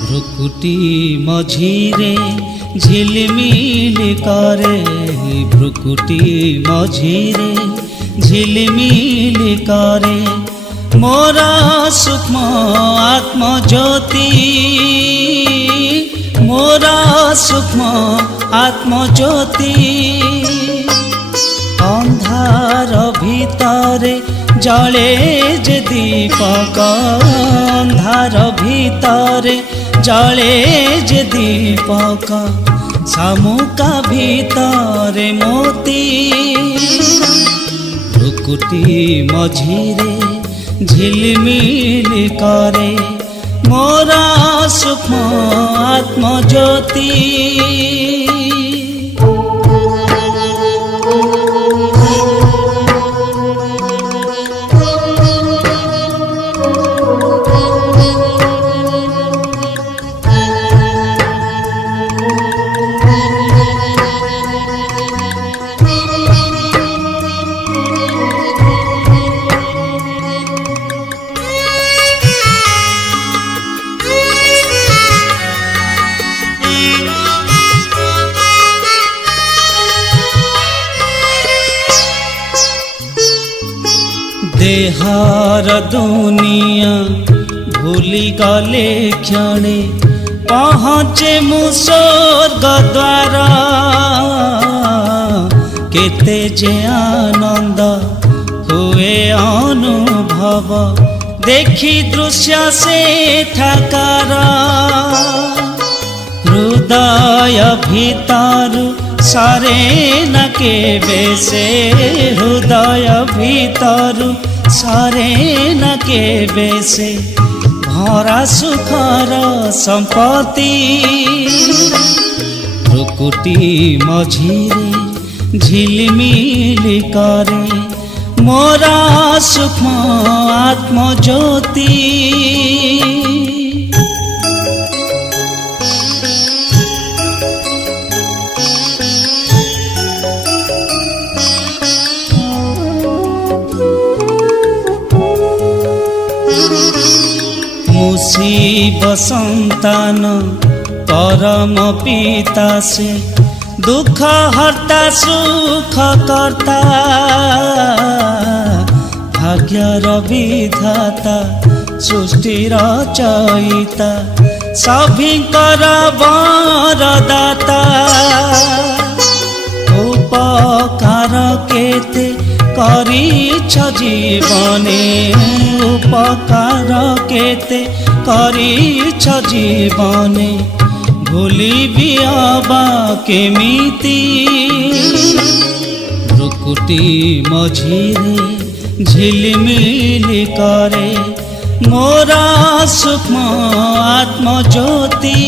भ्रुकुटी मझिरे झिलमिल करे, भ्रुकुटी मझिरे झिलमिल करे, मोरा सूक्ष्म आत्मज्योति, मोरा सूक्ष्म आत्मज्योति। अंधार भितरे जले जे दीपक, अंधार भितरे जले जे दीपक, शामुका भितरे मोती। भ्रुकुटी मझिरे झिलमिल करे, मोरा सूक्ष्म आत्मज्योति। देहार दुनिया भूली गले क्षणे, पहुँचे मु स्वर्ग द्वार। केते जे आनंद हुए अनुभव, देखी दृश्य से ठाकर। हृदय भीतर सारे न केबे से, हृदय भीतर सारे न केबे से, भरा सुखर संपत्ति। भ्रुकुटी मझिरे झिलमिल करे, मोरा सूक्ष्म आत्मज्योति। शिव संतान परम पिता से, दुख हरता सुख करता। भाग्यर विधाता सृष्टि रचयिता, सभिंकर वरदाता। उपकार केते करिछ जीवने, उपकार केते करिछ जीवने, भूलिबि अबा केमिति। भ्रुकुटी मझिरे झिलमिल करे, मोरा सूक्ष्म आत्मज्योति।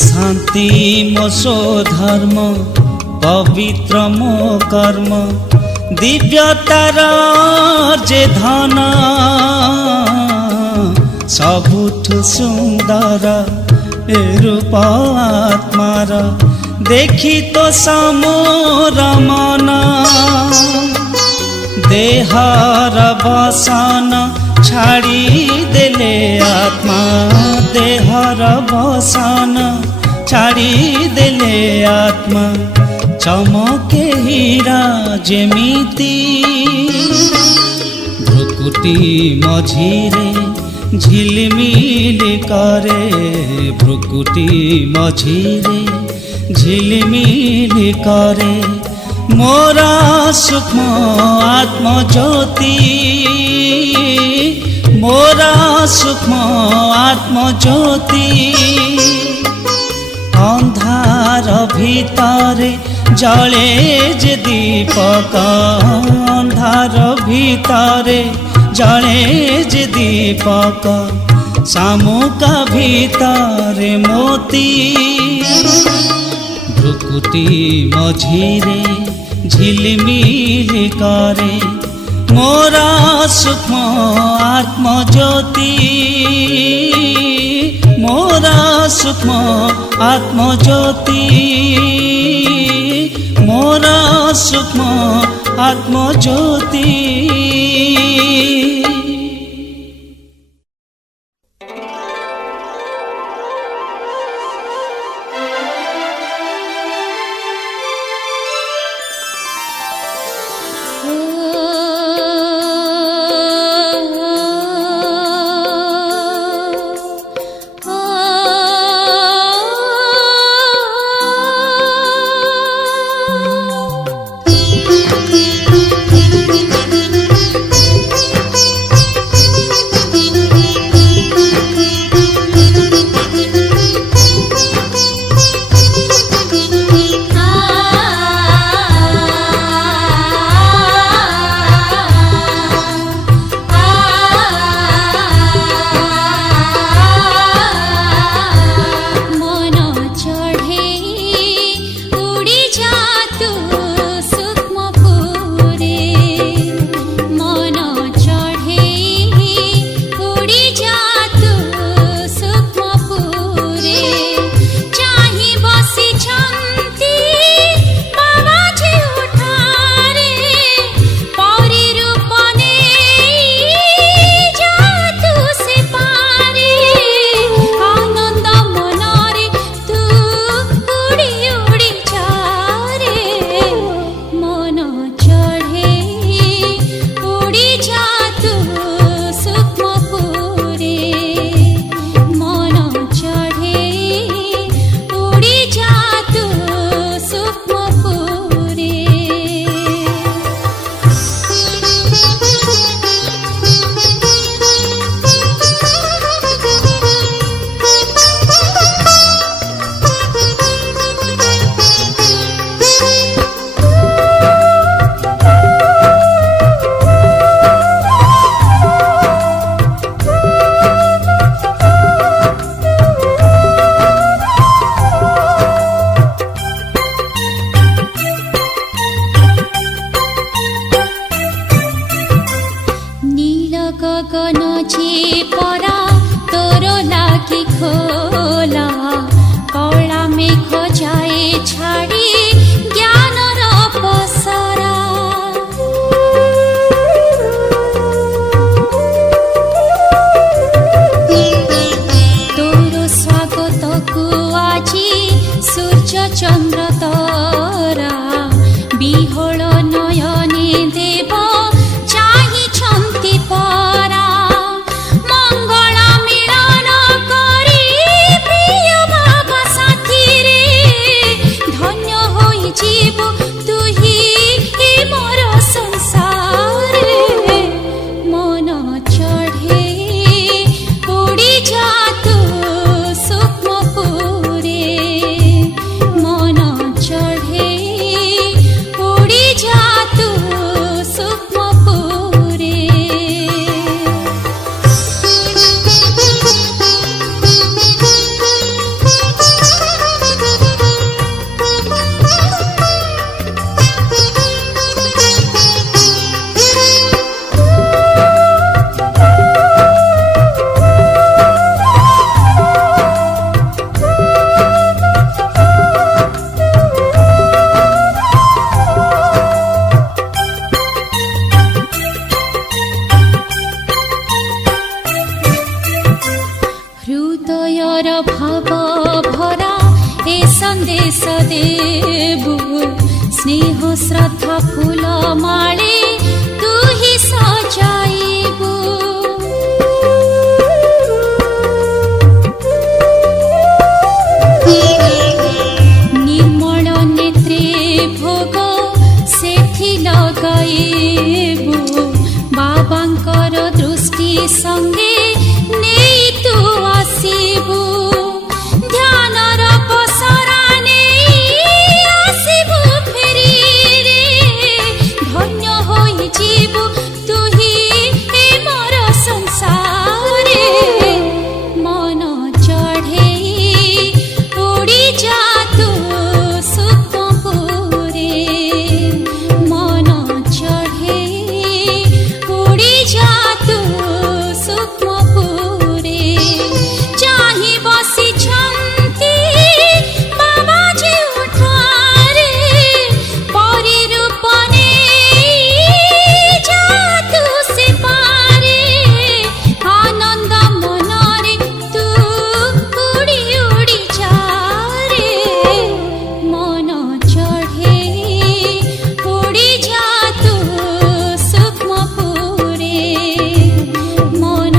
शांति मो स्वधर्म, पवित्र मो कर्म, दिव्यतार जे धन। सबुठु सुंदर ए रूप आत्मार, देखी तो समोर मन। देहर बसन छाड़ी देले आत्मा, देहर बसन छाड़ी देले आत्मा। चमके हीरा जेमिति, भ्रुकुटी मझिरे झिलमिल करे, भ्रुकुटी मझिरे झिलमिल करे, मोरा सूक्ष्म आत्मज्योति। सूक्ष्म आत्मज्योति अंधार भितरे जले जे दीपक अंधार भितरे जले जे दीपक शामुका भितरे मोती भ्रुकुटी मझिरे झिलमिल करे मोरा सूक्ष्म आत्मज्योति मोरा सूक्ष्म आत्मज्योति मोरा सूक्ष्म आत्मज्योति। बाबांकर दृष्टि संगे सूक्ष्मपुरे चाहि बसिछन्ति बाबाजी उठारे परिरूप नेई जातु से पारे आनन्द मनरे तू उडी उडी जारे मन चढे उडी जा तू सूक्ष्मपुरे मन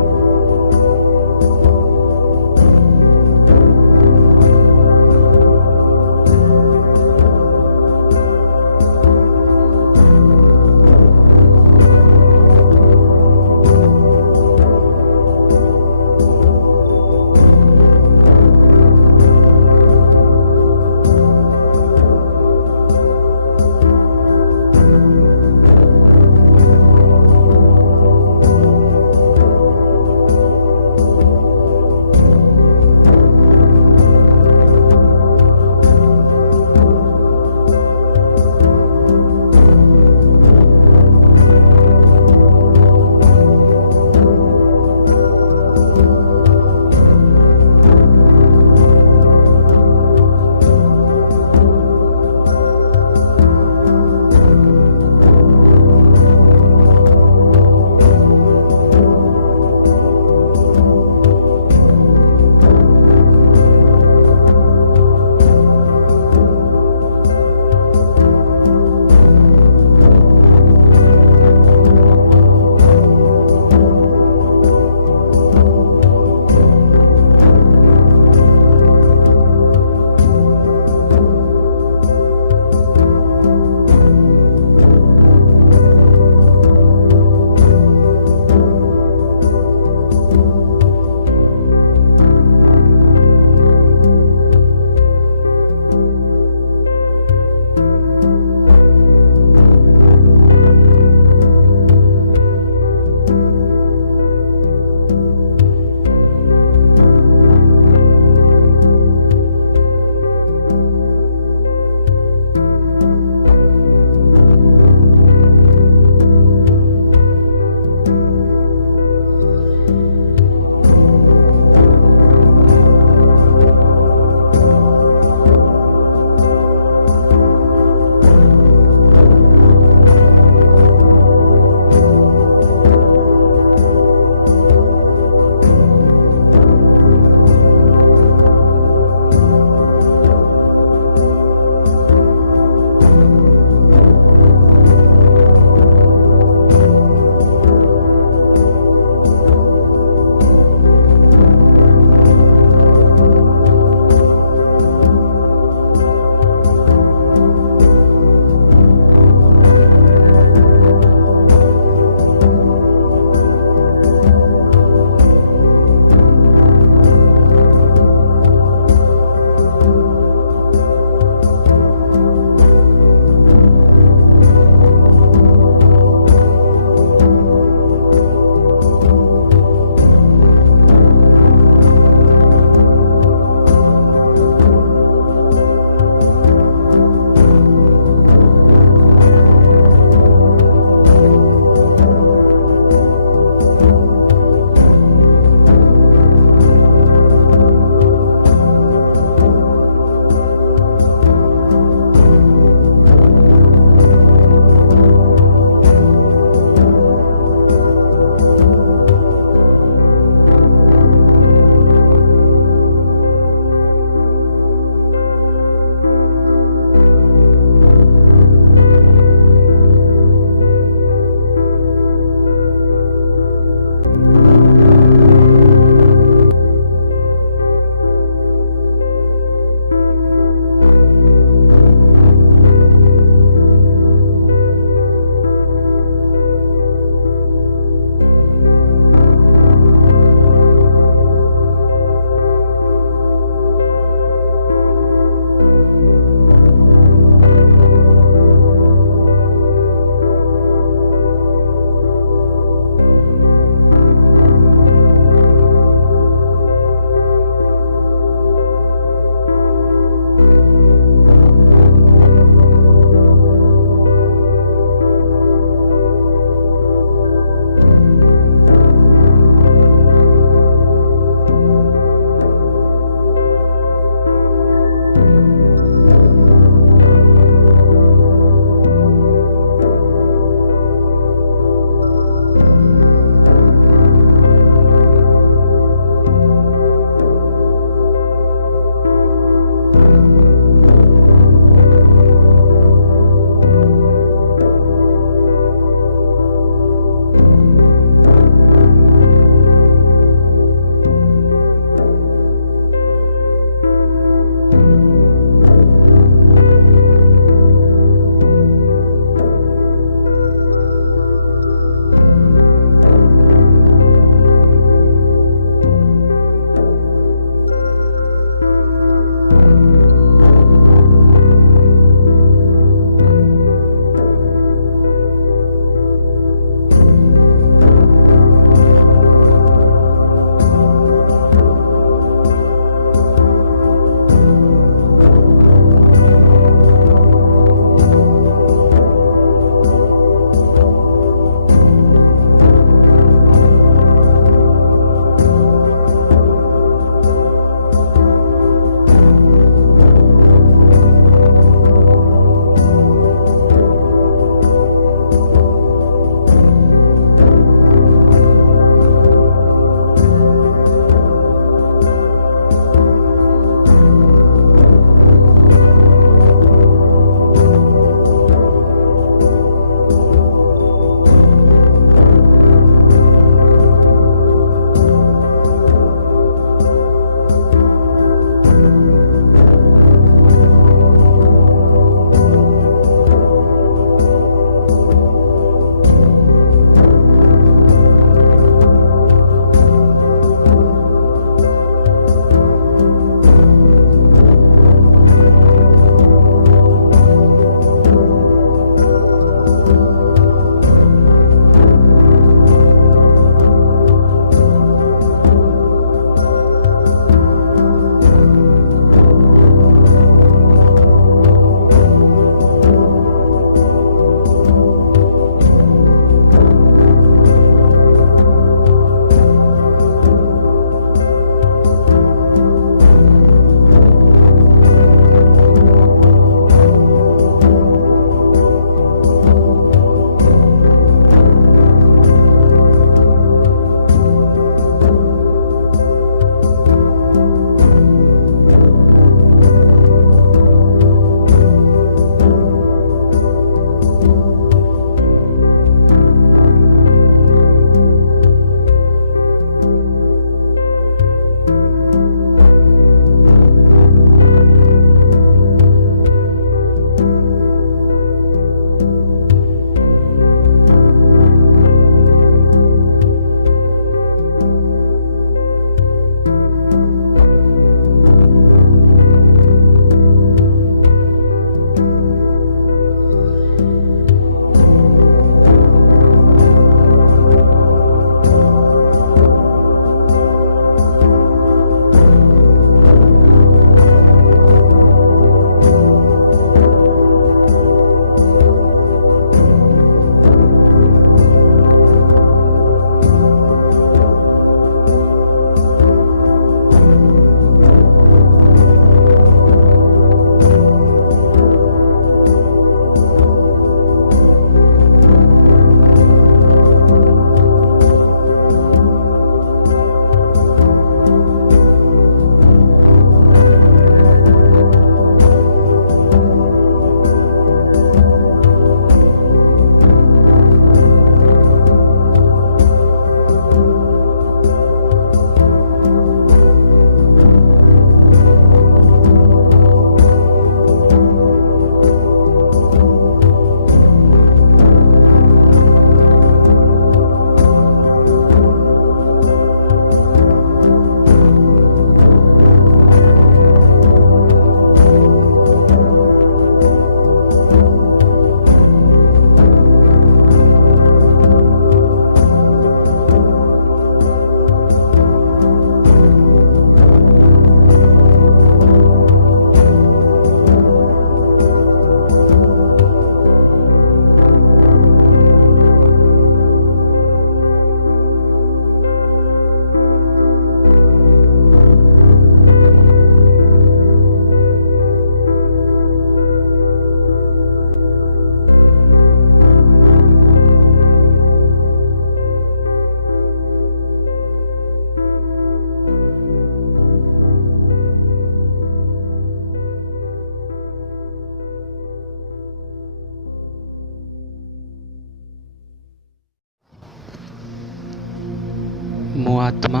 आत्मा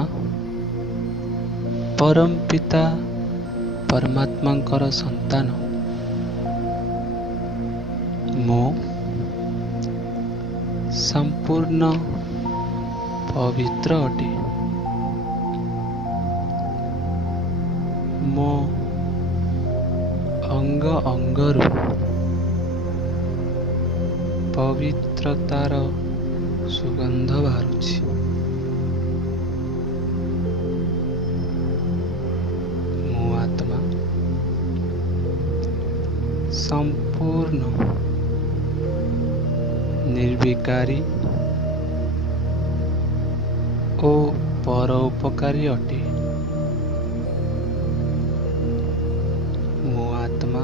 परम पिता परमात्मांकर संतान। मो संपूर्ण पवित्र अटे। मो अंग अंगरु पवित्रतार सुगंध बाहरुछि। मो आत्मा संपूर्ण निर्विकारी ओ परोपकारी अटे। मो आत्मा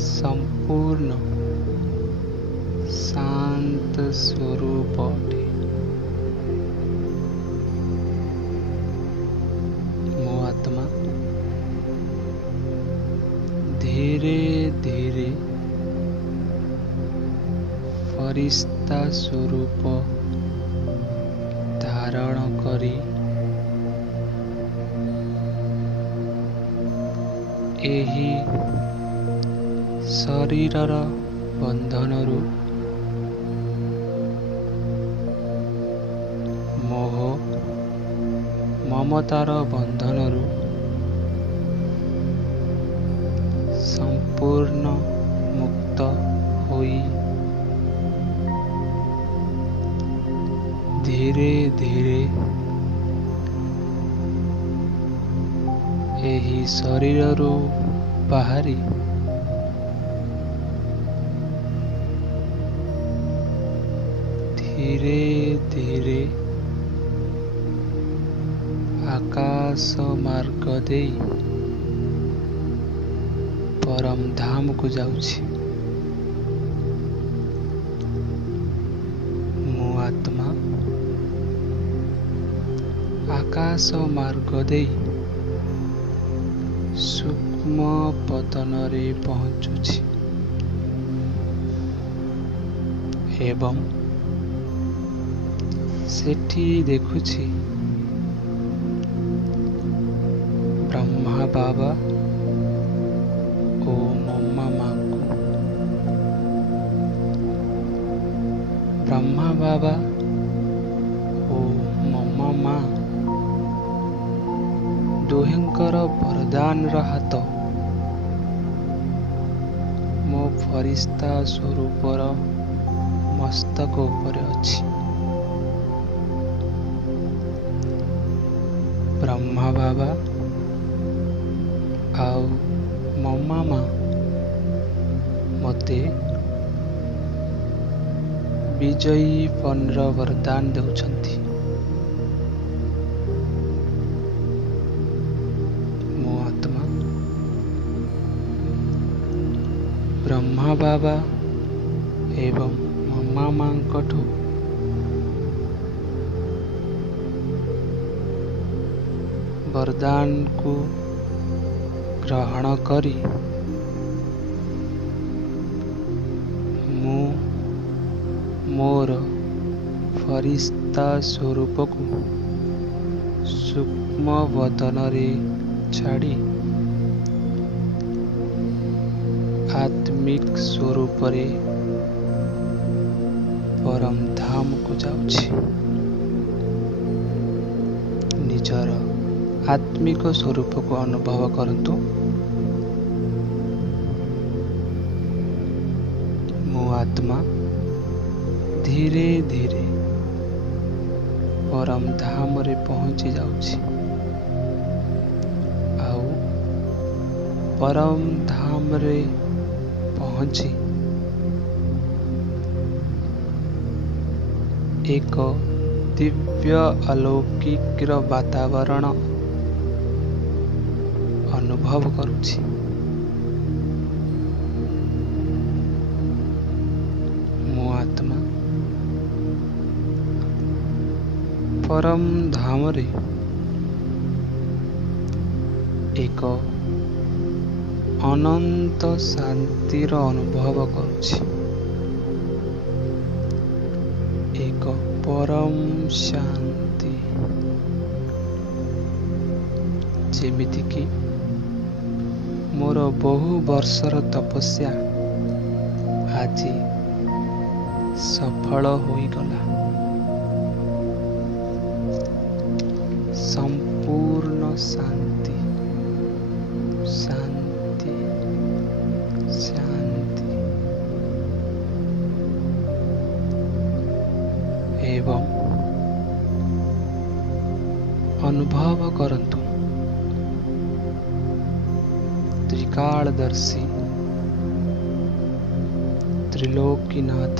संपूर्ण शांत स्वरूप अटे। मो आत्मा धीरे धीरे फरिश्ता स्वरूप धारण करी एही शरीरर बंधनरु मोह ममतार बंधनरु संपूर्ण मुक्त होई धीरे धीरे एही शरीररु बाहरी धीरे धीरे आकाश मार्ग देई परम धाम को जाउछि। मो आत्मा आकाश मार्ग देई सूक्ष्म पतन रे पहुँचुछि एवं सेठी देखुछि ब्रह्मा बाबा ओ मम्मा माँ को। ब्रह्मा बाबा ओ मम्मा माँ दुहेंकर वरदान हाथ मो फरिश्ता स्वरूपर मस्तक उपरे अछि। ब्रह्मा बाबा आउ मम्मा माँ मते विजयी पन्र वरदान देउछन्ति। मो आत्मा ब्रह्मा बाबा एवं मम्मा माँ कठु वरदान को ग्रहण करी मु मोर फरिश्ता स्वरूप को सूक्ष्म वतन रे छाड़ी आत्मिक स्वरूप रे परम धाम को जाउछि। निजर आत्मिक स्वरूप को अनुभव करंतु। मो आत्मा धीरे धीरे परम धाम रे पहुंची जाउछि आउ परम धाम रे पहुंची एक दिव्य अलौकिक वातावरण अनुभव करुछि। मो आत्मा परम धाम रे एक अनंत शांतिर अनुभव करुछि। एक परम शांत ଯେମିତିକି ମୋର ବହୁ ବର୍ଷର ତପସ୍ୟା ଆଜି ସଫଳ ହୋଇଗଲା। ସମ୍ପୂର୍ଣ୍ଣ ଶାନ୍ତି, ଶାନ୍ତି, ଶାନ୍ତି ଏବଂ ଅନୁଭବ କରନ୍ତୁ ତ୍ରିକାଳଦର୍ଶୀ ତ୍ରିଲୋକୀନାଥ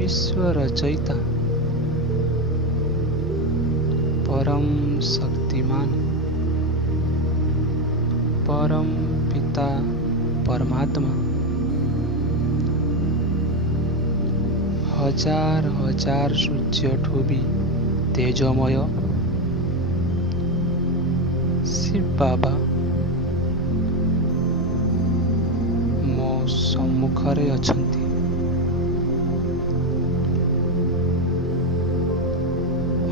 विश्वरचयिता परम शक्तिमान परम पिता परमात्मा हजार हजार सूर्यठू भी तेजमय शिव बाबा मो सम्मुखरे अछंती।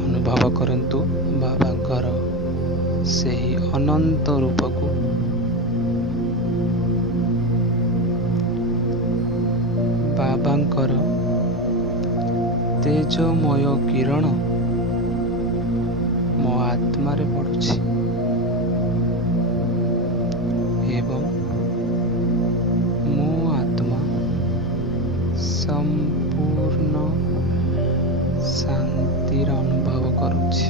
ଅନୁଭବ କରନ୍ତୁ ବାବାଙ୍କର ସେହି ଅନନ୍ତ ରୂପକୁ। ବାବାଙ୍କର ତେଜମୟ କିରଣ ମୋ ଆତ୍ମାରେ ପଡୁଛି ଏବଂ ମୋ ଆତ୍ମା ସମ୍ପୂର୍ଣ୍ଣ ଶାନ୍ତିର ଅନୁଭବ କରୁଛି।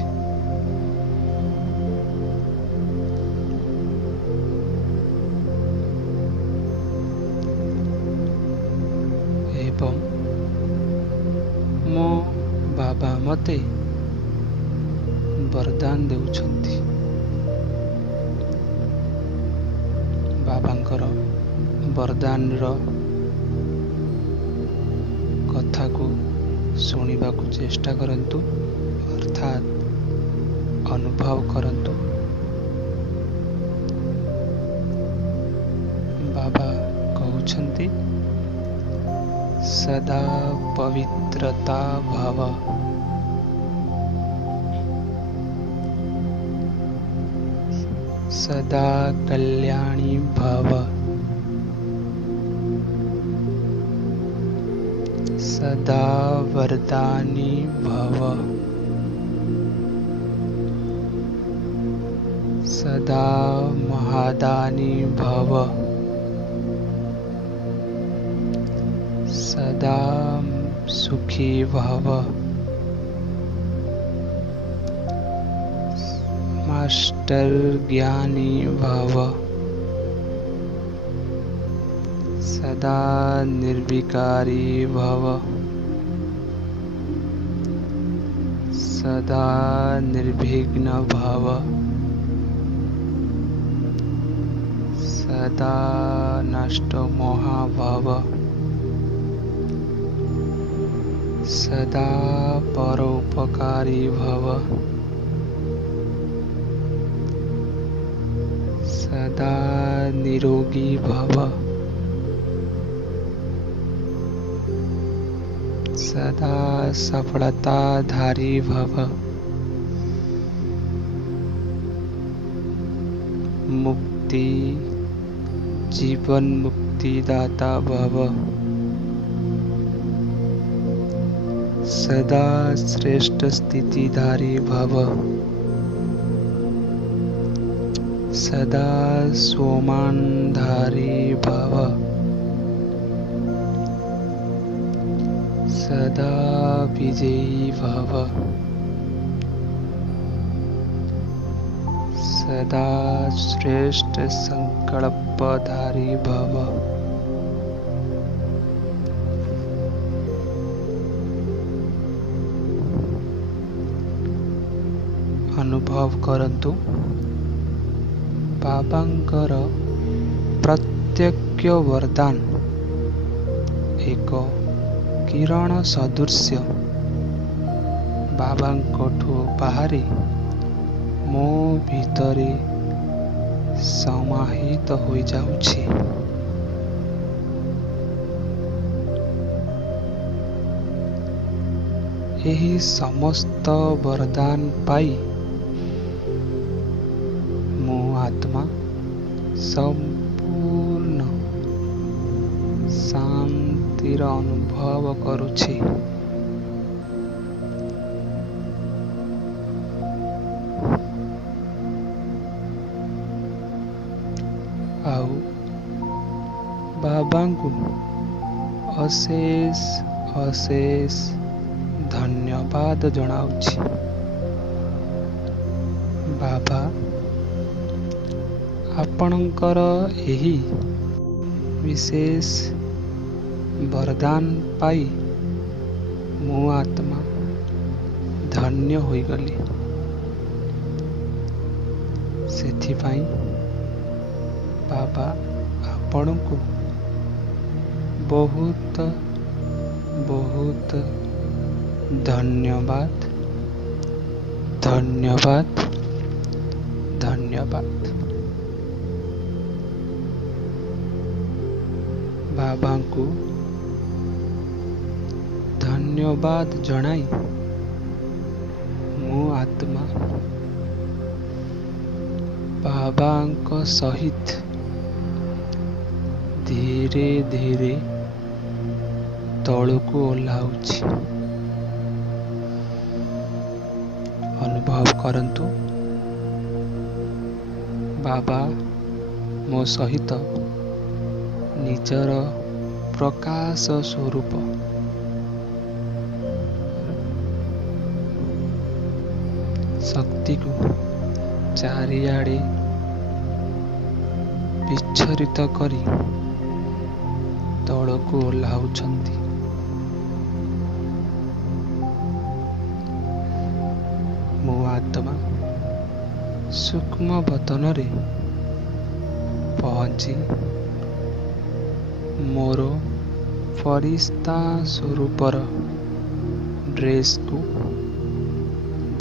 ଏବଂ ମୋ ବାବା ମୋତେ ବରଦାନ ଦେଉଛନ୍ତି। ବାବାଙ୍କର ବରଦାନର କଥାକୁ ଶୁଣିବାକୁ ଚେଷ୍ଟା କରନ୍ତୁ, ଅର୍ଥାତ୍ ଅନୁଭବ କରନ୍ତୁ। ବାବା କହୁଛନ୍ତି ସଦା ପବିତ୍ରତା ଭବ, ସଦା କଲ୍ୟାଣୀ ଭବ, सदा वरदानी भव, सदा महादानी भव, सदा सुखी भव, मास्टर ज्ञानी भव, सदा निर्विकारी भव, सदा निर्विघ्न भव, सदा नष्ट मोहा भव, सदा परोपकारी भव, सदा निरोगी भव, सदा सफलताधारी भव, मुक्ति जीवन मुक्तिदाता भव, सदा श्रेष्ठ स्थितिधारी भव, सदा सोमानधारी भव, सदा विजयी भव, सदा श्रेष्ठ संकल्पधारी भव, अनुभव करंतु बाबांकर प्रत्यक्ष वरदान एक किरण सदृश्य बाबांकठू बाहरी मो भितरे समाहित हो जाउछि। एही समस्त वरदान पाई ସମ୍ପୂର୍ଣ୍ଣ ଶାନ୍ତିର ଅନୁଭବ କରୁଛି। ଆଉ ବାବାଙ୍କୁ ଅଶେଷ ଅଶେଷ ଧନ୍ୟବାଦ ଜଣାଉଛି। ବାବା, ଆପଣଙ୍କର ଏହି ବିଶେଷ ବରଦାନ ପାଇ ମୁଁ ଆତ୍ମା ଧନ୍ୟ ହୋଇଗଲି। ସେଥିପାଇଁ ବାବା ଆପଣଙ୍କୁ ବହୁତ ବହୁତ ଧନ୍ୟବାଦ ଧନ୍ୟବାଦ ଧନ୍ୟବାଦ। ବାବାଙ୍କୁ ଧନ୍ୟବାଦ ଜଣାଇ ମୁଁ ଆତ୍ମା ବାବାଙ୍କ ସହିତ ଧୀରେ ଧୀରେ ତଳକୁ ଓହ୍ଲାଉଛି। ଅନୁଭବ କରନ୍ତୁ, ବାବା ମୋ ସହିତ ନିଜର ପ୍ରକାଶ ସ୍ୱରୂପ ଶକ୍ତିକୁ ଚାରିଆଡ଼େ ବିଚ୍ଛରିତ କରି ତଳକୁ ଓହ୍ଲାଉଛନ୍ତି। ମୋ ଆତ୍ମା ସୂକ୍ଷ୍ମ ବତନରେ ପହଞ୍ଚି ମୋର ଫରିସ୍ତା ସ୍ୱରୂପର ଡ୍ରେସ୍କୁ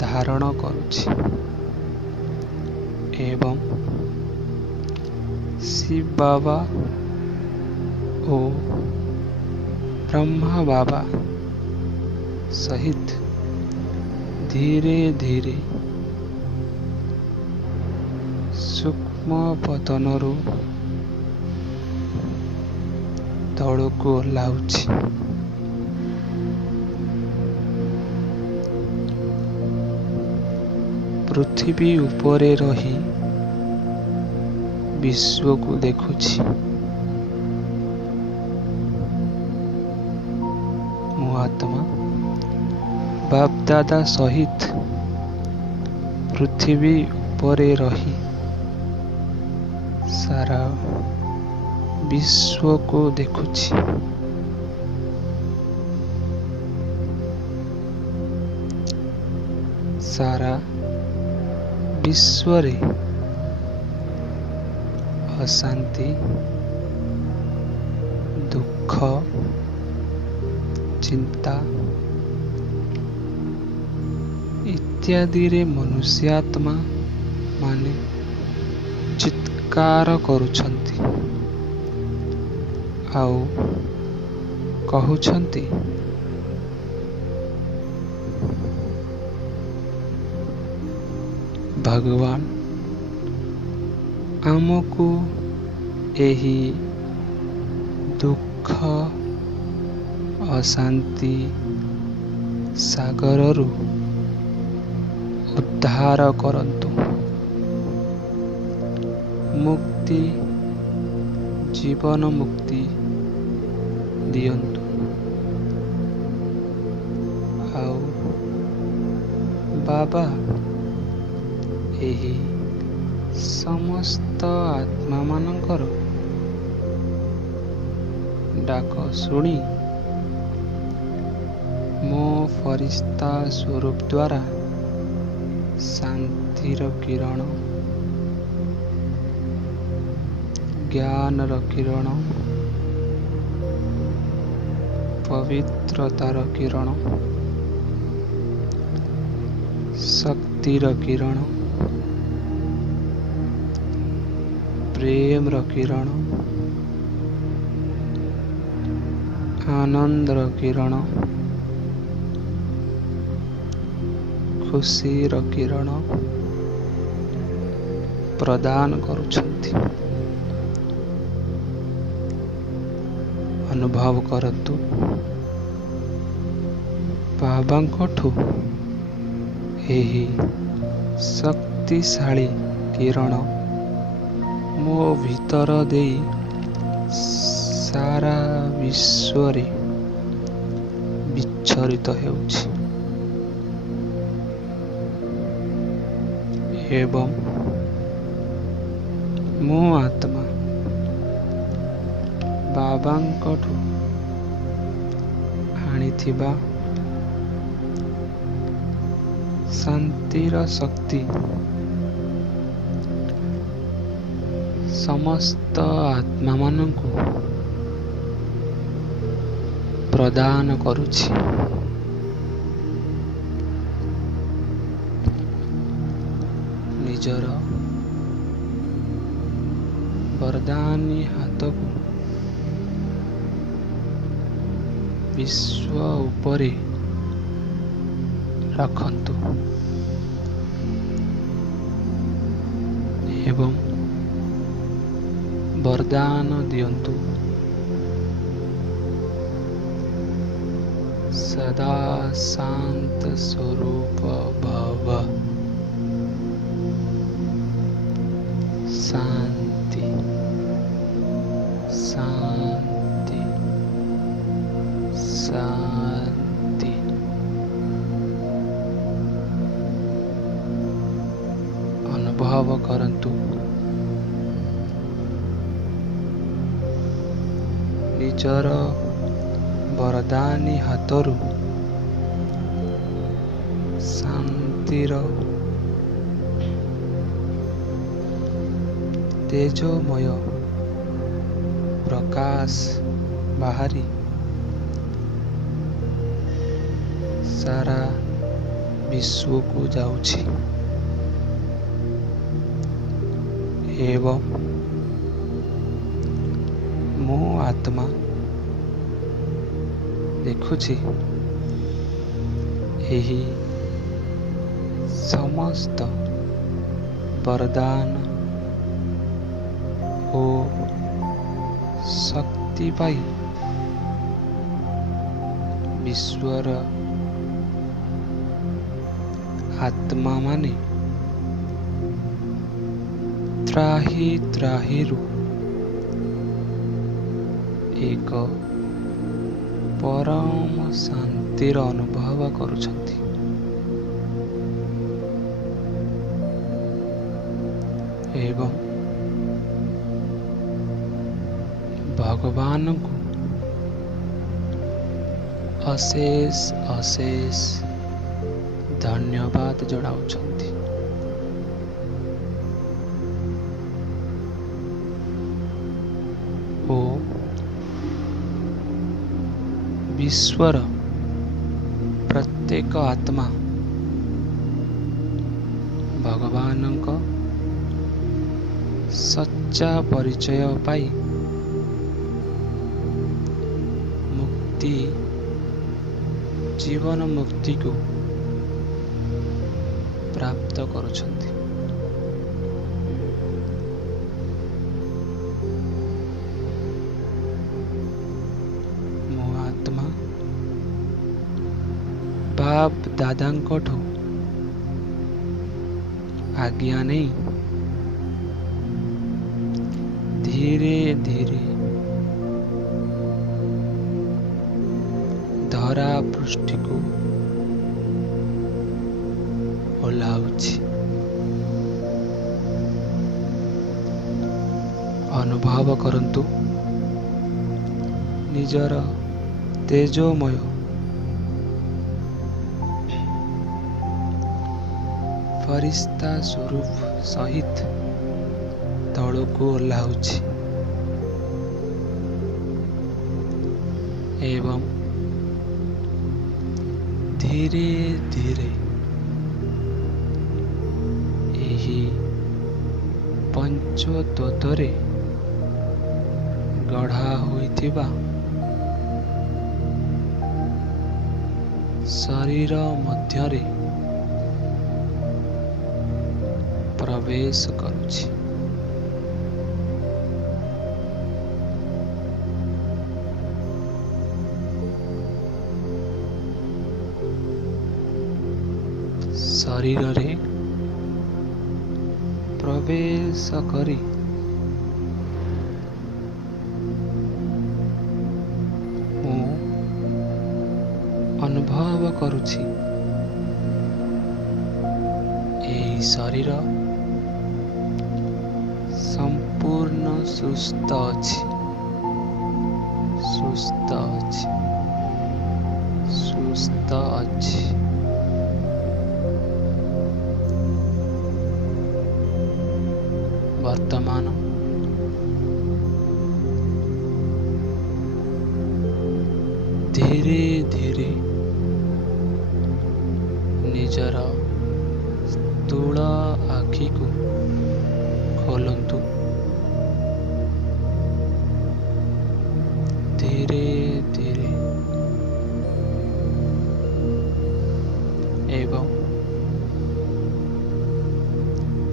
ଧାରଣ କରୁଛି ଏବଂ ଶିବ ବାବା ଓ ବ୍ରହ୍ମା ବାବା ସହିତ ଧୀରେ ଧୀରେ ସୂକ୍ଷ୍ମ ପତନରୁ ତଳକୁ ଓହ୍ଲାଉଛି। ପୃଥିବୀ ଉପରେ ରହି ବିଶ୍ୱକୁ ଦେଖୁଛି। ମୋ ଆତ୍ମା ବାପଦାଦା ସହିତ ପୃଥିବୀ ଉପରେ ରହି ସାରା ବିଶ୍ୱକୁ ଦେଖୁଛି। ସାରା ବିଶ୍ୱରେ ଅଶାନ୍ତି, ଦୁଃଖ, ଚିନ୍ତା ଇତ୍ୟାଦିରେ ମନୁଷ୍ୟାତ୍ମା ମାନେ ଚିତ୍କାର କରୁଛନ୍ତି ଆଉ କହୁଛନ୍ତି, ଭଗବାନ ଆମକୁ ଏହି ଦୁଃଖ ଅଶାନ୍ତି ସାଗରରୁ ଉଦ୍ଧାର କରନ୍ତୁ। ମୁକ୍ତି, ଜୀବନ ମୁକ୍ତି ଦିଅନ୍ତୁ। ଆଉ ବାବା ଏହି ସମସ୍ତ ଆତ୍ମାମାନଙ୍କର ଡାକ ଶୁଣି ମୋ ଫରିସ୍ତା ସ୍ୱରୂପ ଦ୍ୱାରା ଶାନ୍ତିର କିରଣ, ଜ୍ଞାନର କିରଣ, ପବିତ୍ରତାର କିରଣ, ଶକ୍ତିର କିରଣ, ପ୍ରେମର କିରଣ, ଆନନ୍ଦର କିରଣ, ଖୁସିର କିରଣ ପ୍ରଦାନ କରୁଛନ୍ତି। ଅନୁଭବ କରନ୍ତୁ ବାବାଙ୍କଠୁ ଏହି ଶକ୍ତିଶାଳୀ କିରଣ ମୋ ଭିତର ଦେଇ ସାରା ବିଶ୍ୱରେ ବିଚ୍ଛରିତ ହେଉଛି ଏବଂ ମୋ ଆତ୍ମା ବାବାଙ୍କଠୁ ଆଣିଥିବା ଶାନ୍ତିର ଶକ୍ତି ସମସ୍ତ ଆତ୍ମାମାନଙ୍କୁ ପ୍ରଦାନ କରୁଛି। ନିଜର ବରଦାନୀ ହାତକୁ ବିଶ୍ୱ ଉପରେ ରଖନ୍ତୁ ଏବଂ ବରଦାନ ଦିଅନ୍ତୁ ସଦା ଶାନ୍ତ ସ୍ୱରୂପ ଭବ। ଶାନ୍ତି ଶାନ୍ତି ଶାନ୍ତି। ଅନୁଭବ କରନ୍ତୁ ନିଜର ବରଦାନୀ ହାତରୁ ଶାନ୍ତିର ତେଜମୟ ପ୍ରକାଶ ବାହାରି ସାରା ବିଶ୍ୱକୁ ଯାଉଛି ଏବଂ ମୋ ଆତ୍ମା ଦେଖୁଛି ଏହି ସମସ୍ତ ବରଦାନ ଓ ଶକ୍ତି ପାଇ ବିଶ୍ୱର ଆତ୍ମାମାନେ ତ୍ରାହି ତ୍ରାହିରୁ ଏକ ପରମ ଶାନ୍ତିର ଅନୁଭବ କରୁଛନ୍ତି ଏବଂ ଭଗବାନଙ୍କୁ ଅଶେଷ ଅଶେଷ ଧନ୍ୟବାଦ ଜଣାଉଛନ୍ତି। ଓ ବିଶ୍ୱର ପ୍ରତ୍ୟେକ ଆତ୍ମା ଭଗବାନଙ୍କ ସଚ୍ଚା ପରିଚୟ ପାଇ ମୁକ୍ତି ଜୀବନ ମୁକ୍ତିକୁ ପ୍ରାପ୍ତ କରୁଛନ୍ତି। ମୋ ଆତ୍ମା ବାପ ଦାଦାଙ୍କଠୁ ଆଜ୍ଞା ନେଇ ଧୀରେ ଧୀରେ ଧରା ପୃଷ୍ଠକୁ ଓହ୍ଲାଉଛି। ଅନୁଭବ କରନ୍ତୁ ନିଜର ତେଜମୟ ଫରିସ୍ତା ସ୍ୱରୂପ ସହିତ ତଳକୁ ଓହ୍ଲାଉଛି ଏବଂ ଧୀରେ ଧୀରେ ଏହି ପଞ୍ଚତତ୍ତ୍ୱରେ ଗଢ଼ା ହୋଇଥିବା ଶରୀର ମଧ୍ୟରେ ପ୍ରବେଶ କରୁଛି। ଶରୀରରେ ପ୍ରବେଶ କରି ମୁଁ ଅନୁଭବ କରୁଛି ଏହି ଶରୀର ସମ୍ପୂର୍ଣ୍ଣ ସୁସ୍ଥ ଅଛି, ସୁସ୍ଥ ଅଛି, ସୁସ୍ଥ ଅଛି। ବର୍ତ୍ତମାନ ଧୀରେ ଧୀରେ ନିଜର ସ୍ଥୂଳ ଆଖିକୁ ଖୋଲନ୍ତୁ। ଧୀରେ ଧୀରେ ଏବଂ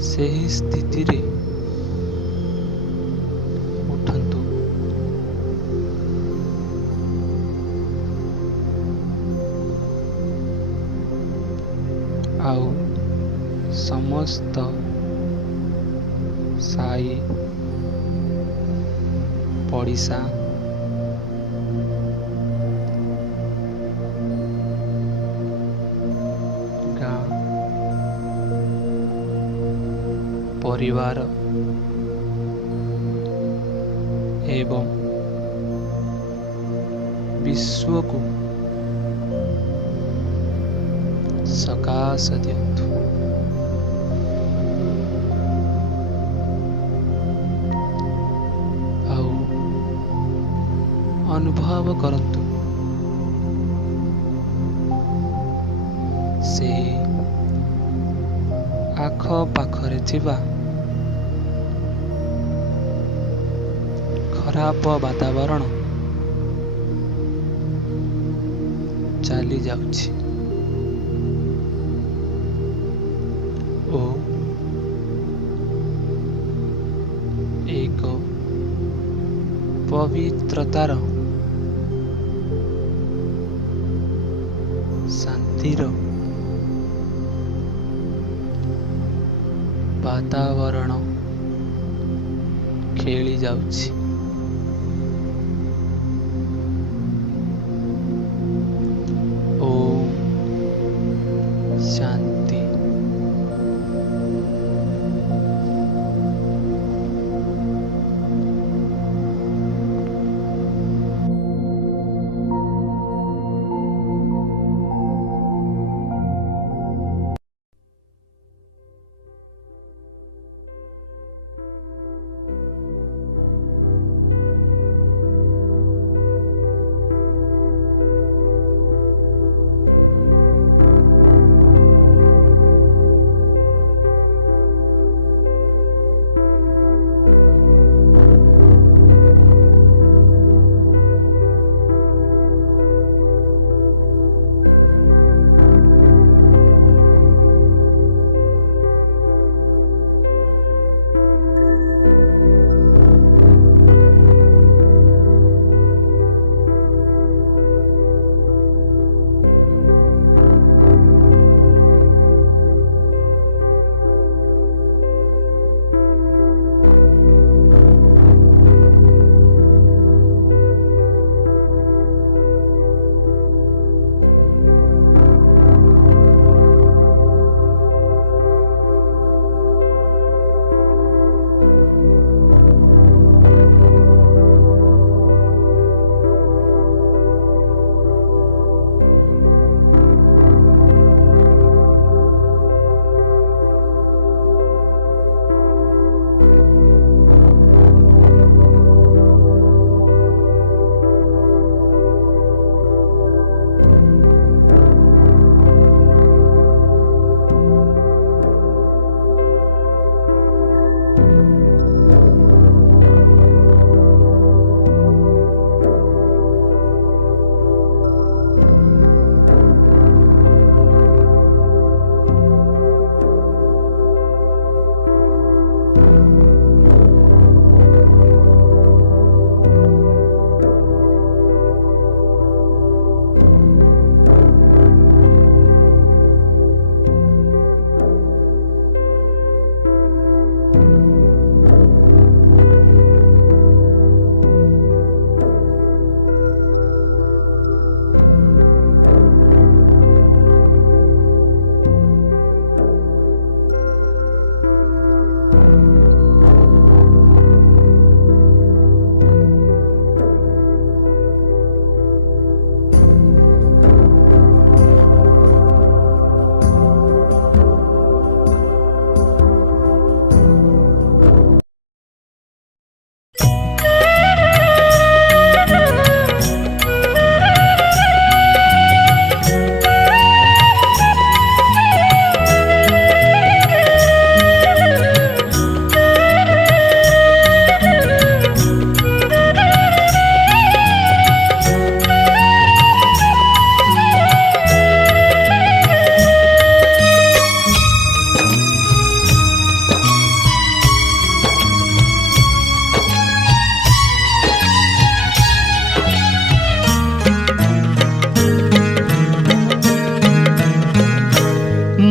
ସେହି ସ୍ଥିତିରେ ଉଠନ୍ତୁ। ଆଉ ସମସ୍ତ ସାଇ ପଡ଼ିଶା ଗାଁ ପରିବାର ଏବଂ ବିଶ୍ୱକୁ ସକାଶ ଦିଅନ୍ତୁ। ଆଉ ଅନୁଭବ କରନ୍ତୁ ସେହି ଆଖପାଖରେ ଥିବା ଖରାପ ବାତାବରଣ ଚାଲି ଯାଉଛି ଓ ଏକ ପବିତ୍ରତାର ଶାନ୍ତିର ବାତାବରଣ ଖେଳି ଯାଉଛି। ଓମ୍ ଶାନ୍ତି।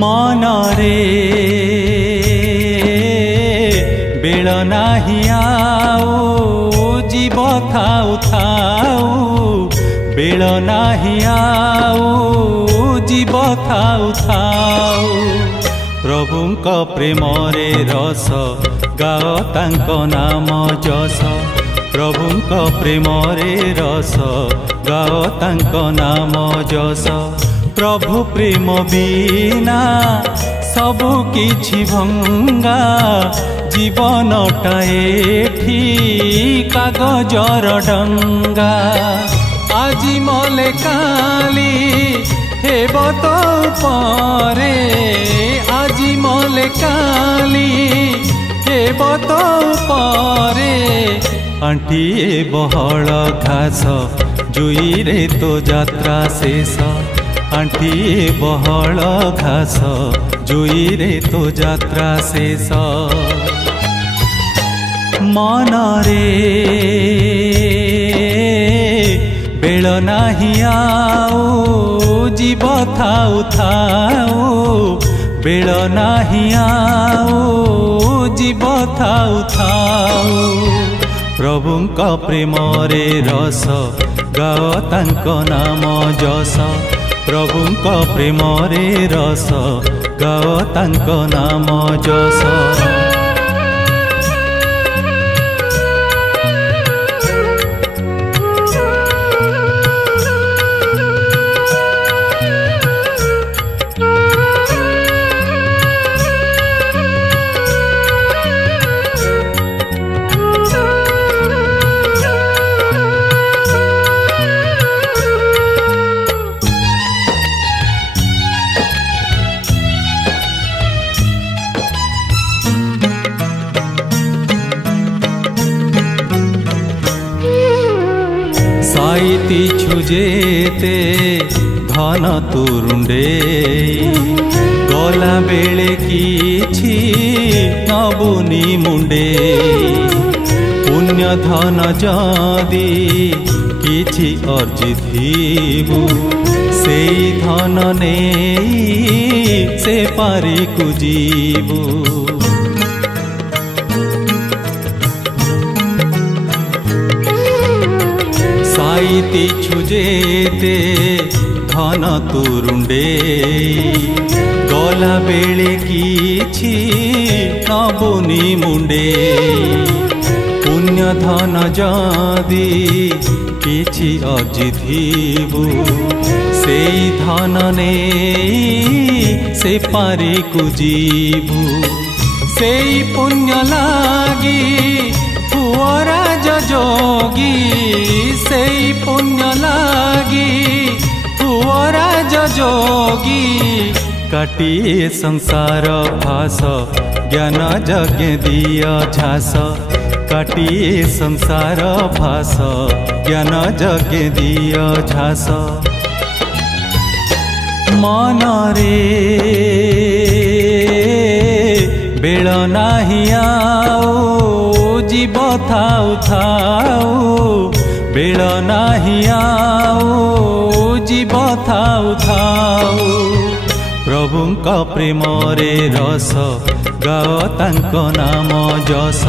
मनरे बेल नाही आउ जीव थाउ थाउ बेल नाही आउ जीव थाउ थाउ प्रभुंक प्रेमरे रस गाओ तांक नाम जस प्रभुंक प्रेमरे रस गाओ तांक नाम जस प्रभु प्रेम बिना सबु किछि भंगा जीवनटा एठी कागजर डंगा আজি मले काली हेब तो परे আজি मले काली हेब तो परे आंटिए बहल घास जुई रे तो यात्रा शेष आंटिए बहल घास जुई रे तो यात्रा शेष मनरे बेल नाही आउ जीव थाउ थाउ बेल नाही आउ जीव थाउ थाउ प्रभुंक प्रेमरे रस गाओ तांक नाम जस प्रभुंक प्रेमरे रस गाओ तांक नाम जस साइती छुजेते धन तुरुंडे गला बेले किछि नबुनी मुंडे पुण्य धन जदि किछि अर्जिथिबु सेई धन नेई से पारी कुजीबु साइती छुजेते धन तुरुंडे गला बेले किछि नबुनी मुंडे पुण्य धन जदि किछि अर्जिथिबु सेई धन नेई से पारी कुजीबु सेई पुण्य लागी राज जोगी सेई पुण्य लागी राज जोगी काटिए संसार फास ज्ञान यज्ञ दिया झास काटिए संसार फास ज्ञान यज्ञ दिया झास मनरे बेल नाही आउ जीव थाउ थाउ बेल नाही आउ जीव थाउ थाउ प्रभुंक प्रेमरे रस गाओ तांक नाम जस